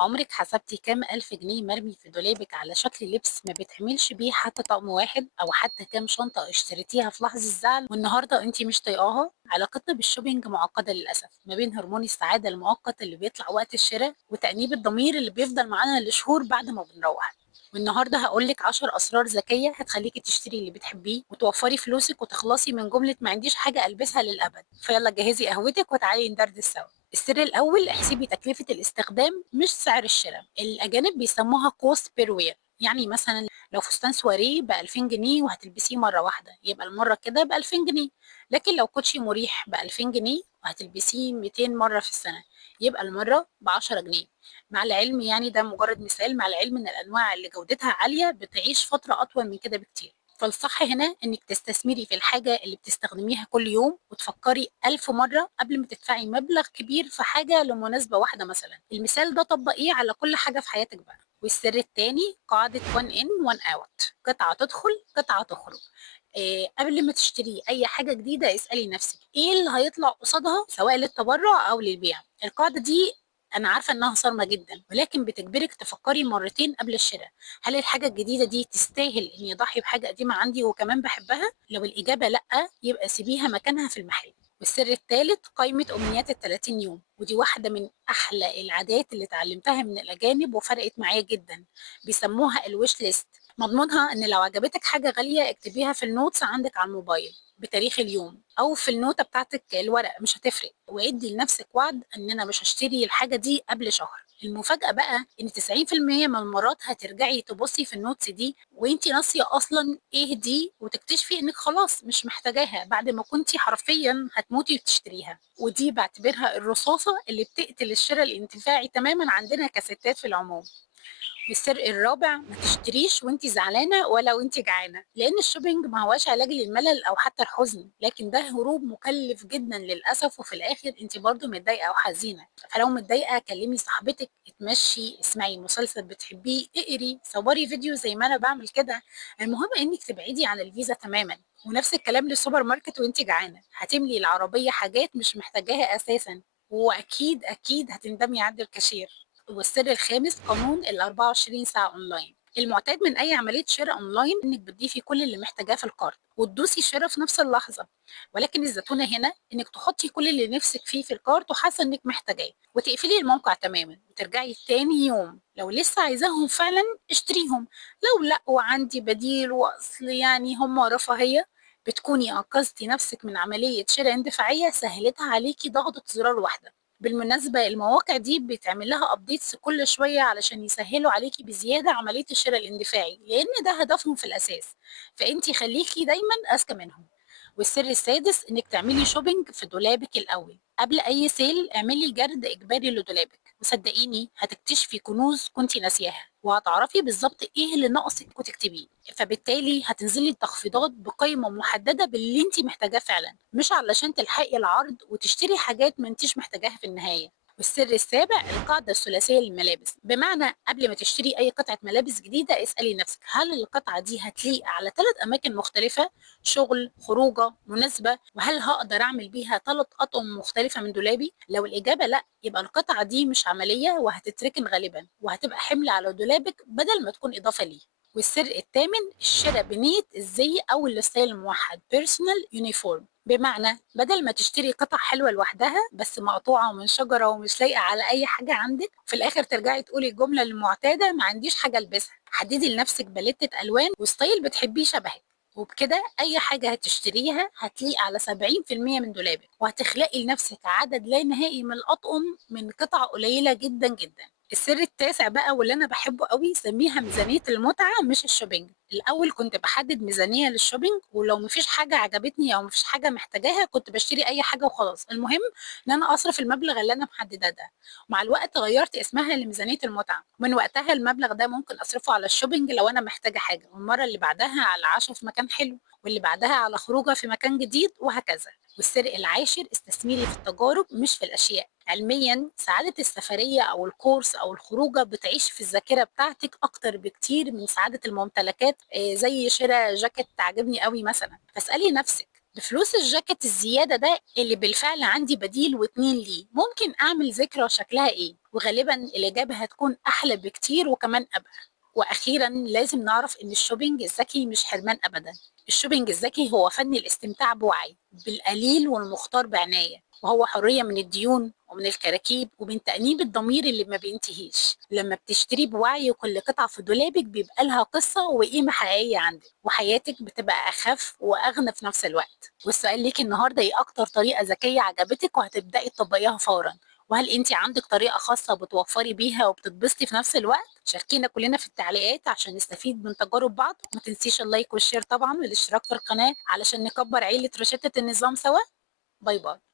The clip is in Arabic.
عمرك حسبتي كام ألف جنيه مرمي في دولابك على شكل لبس ما بتعملش بيه حتى طقم واحد، أو حتى كام شنطة اشتريتيها في لحظة الزعل والنهاردة انتي مش طايقاها؟ علاقتنا بالشوبينج معقدة للأسف، ما بين هرمون السعادة المؤقت اللي بيطلع وقت الشراء وتأنيب الضمير اللي بيفضل معانا لشهور بعد ما بنروح. والنهارده هقولك 10 أسرار ذكية هتخليكي تشتري اللي بتحبيه وتوفري فلوسك وتخلصي من جملة ما عنديش حاجة ألبسها للأبد. فيلا جهزي قهوتك وتعالي ندردش سوا. السر الأول، احسبي تكلفة الاستخدام مش سعر الشراء. الأجانب بيسموها كوست بير وير، يعني مثلا لو فستان سواريه ب 2000 جنيه وهتلبسيه مرة واحدة يبقى المرة كده ب 2000 جنيه، لكن لو كوتشي مريح ب 2000 جنيه وهتلبسيه 200 مرة في السنة يبقى المرة ب 10 جنيه. مع العلم يعني ده مجرد مثال، مع العلم ان الانواع اللي جودتها عالية بتعيش فترة اطول من كده بكتير. فالصح هنا انك تستثمري في الحاجة اللي بتستخدميها كل يوم وتفكري 1000 مرة قبل ما تدفعي مبلغ كبير في حاجة لمناسبة واحدة مثلا. المثال ده طبقيه على كل حاجة في حياتك بقى. والسر التاني قاعدة 1 in 1 out، قطعة تدخل قطعة تخرج. قبل ما تشتري اي حاجة جديدة اسألي نفسك ايه اللي هيطلع قصادها، سواء للتبرع او للبيع. القاعدة دي انا عارفة انها صارمة جدا، ولكن بتجبرك تفكري مرتين قبل الشراء. هل الحاجة الجديدة دي تستاهل اني اضحي بحاجة قديمة عندي وكمان بحبها؟ لو الاجابة لا، يبقى سيبيها مكانها في المحل. والسر الثالث قائمة أمنيات ال30 يوم، ودي واحدة من أحلى العادات اللي اتعلمتها من الأجانب وفرقت معايا جدا. بيسموها الويش ليست. مضمونها إن لو عجبتك حاجة غالية اكتبيها في النوتس عندك على الموبايل بتاريخ اليوم، أو في النوتة بتاعتك الورق مش هتفرق، وادي لنفسك وعد إن أنا مش هشتري الحاجة دي قبل شهر. المفاجأة بقى إن 90% من المرات هترجعي تبصي في النوتس دي وإنتي ناسية أصلا إيه دي، وتكتشفي إنك خلاص مش محتاجاها بعد ما كنتي حرفيا هتموتي وتشتريها. ودي بعتبرها الرصاصة اللي بتقتل الشراء الانتفاعي تماما عندنا كستات في العموم. والسر الرابع، ما تشتريش وانت زعلانه ولا وانت جعانه، لان الشوبينج ما هواش علاج للملل او حتى الحزن، لكن ده هروب مكلف جدا للاسف، وفي الاخر انت برضو متضايقه او حزينه. فلو متضايقه كلمي صاحبتك، اتمشي، اسمعي مسلسل بتحبيه، اقري، صوري فيديو زي ما انا بعمل كده. المهم انك تبعدي عن الفيزا تماما. ونفس الكلام للسوبر ماركت وانت جعانه، هتملي العربيه حاجات مش محتاجاها اساسا، واكيد اكيد هتندمي عند الكاشير. والسر الخامس قانون ال 24 ساعة أونلاين. المعتاد من أي عملية شراء أونلاين إنك بتضيفي كل اللي محتاجاه في الكارت وتدوسي شراء في نفس اللحظة، ولكن الزتونة هنا إنك تحطي كل اللي نفسك فيه في الكارت وحاسة إنك محتاجاه وتقفلي الموقع تماما وترجعي تاني يوم لو لسه عايزاهم فعلا اشتريهم. لو لا وعندي بديل وأصل يعني هم رفاهية، بتكوني أنقذتي نفسك من عملية شراء اندفاعية سهلتها عليكي ضغطة زرار واحدة. بالمناسبة المواقع دي بيتعمل لها ابديتس كل شوية علشان يسهلوا عليكي بزيادة عملية الشراء الاندفاعي، لأن ده هدفهم في الأساس، فأنتي خليكي دايما أذكى منهم. والسر السادس إنك تعملي شوبينج في دولابك الأول. قبل أي سيل اعملي جرد إجباري لدولابك، وصدقيني هتكتشفي كنوز كنتي ناسياها، وهتعرفي بالظبط إيه اللي ناقصك وتكتبيه. فبالتالي هتنزلي التخفيضات بقيمة محددة باللي انت محتاجاه فعلا، مش علشان تلحقي العرض وتشتري حاجات ما انتيش محتاجاها في النهاية. والسر السابع القاعدة الثلاثية للملابس، بمعنى قبل ما تشتري أي قطعة ملابس جديدة اسألي نفسك هل القطعة دي هتليق على 3 أماكن مختلفة، شغل، خروجة، مناسبة، وهل هقدر أعمل بيها 3 أطقم مختلفة من دولابي؟ لو الإجابة لأ، يبقى القطعة دي مش عملية وهتتركن غالبا وهتبقى حمل على دولابك بدل ما تكون إضافة ليه. والسر الثامن الشراء بنية الزي أو الستايل الموحد بيرسونال يونيفورم، بمعنى بدل ما تشتري قطع حلوة لوحدها بس مقطوعة من شجرة ومش لايقة على أي حاجة عندك، في الآخر ترجعي تقولي الجملة المعتادة ما عنديش حاجة ألبسها. حددي لنفسك باليتة ألوان وستايل بتحبيه شبهك، وبكده أي حاجة هتشتريها هتليق على 70% من دولابك، وهتخلقي لنفسك عدد لا نهائي من الأطقم من قطع قليلة جدا جدا. السر التاسع بقى واللي انا بحبه قوي، سميها ميزانيه المتعه مش الشوبينج. الاول كنت بحدد ميزانيه للشوبينج، ولو مفيش حاجه عجبتني او مفيش حاجه محتاجاها كنت بشتري اي حاجه وخلاص، المهم ان انا اصرف المبلغ اللي انا محدده ده. مع الوقت غيرت اسمها لميزانيه المتعه، ومن وقتها المبلغ ده ممكن اصرفه على الشوبينج لو انا محتاجه حاجه، والمره اللي بعدها على عشاء في مكان حلو، واللي بعدها على خروجه في مكان جديد، وهكذا. والسر العاشر استثمري في التجارب مش في الاشياء. علميا سعادة السفرية أو الكورس أو الخروجة بتعيش في الذاكرة بتاعتك أكتر بكتير من سعادة الممتلكات، زي شراء جاكيت عجبني قوي مثلا. فاسألي نفسك بفلوس الجاكيت الزيادة ده اللي بالفعل عندي بديل واتنين ليه، ممكن أعمل ذكرى شكلها إيه؟ وغالبا الإجابة هتكون أحلى بكتير وكمان أبقى. وأخيرا لازم نعرف إن الشوبينج الذكي مش حرمان أبدا. الشوبينج الذكي هو فن الاستمتاع بوعي بالقليل والمختار بعناية، وهو حرية من الديون ومن الكراكيب ومن تأنيب الضمير اللي ما بينتهيش. لما بتشتري بوعي وكل قطعة في دولابك بيبقى لها قصة وقيمة حقيقية عندك، وحياتك بتبقى أخف وأغنى في نفس الوقت. والسؤال ليكي النهاردة، إيه أكتر طريقة ذكية عجبتك وهتبدأي تطبقيها فورا؟ وهل أنتِ عندِك طريقة خاصة بتوفّري بيها وبتتبسطي في نفس الوقت؟ شاركينا كلنا في التعليقات عشان نستفيد من تجارب بعض، وما تنسيش اللايك والشير طبعًا والاشتراك في القناة علشان نكبّر عيلة روشتة النظام سوا. باي باي.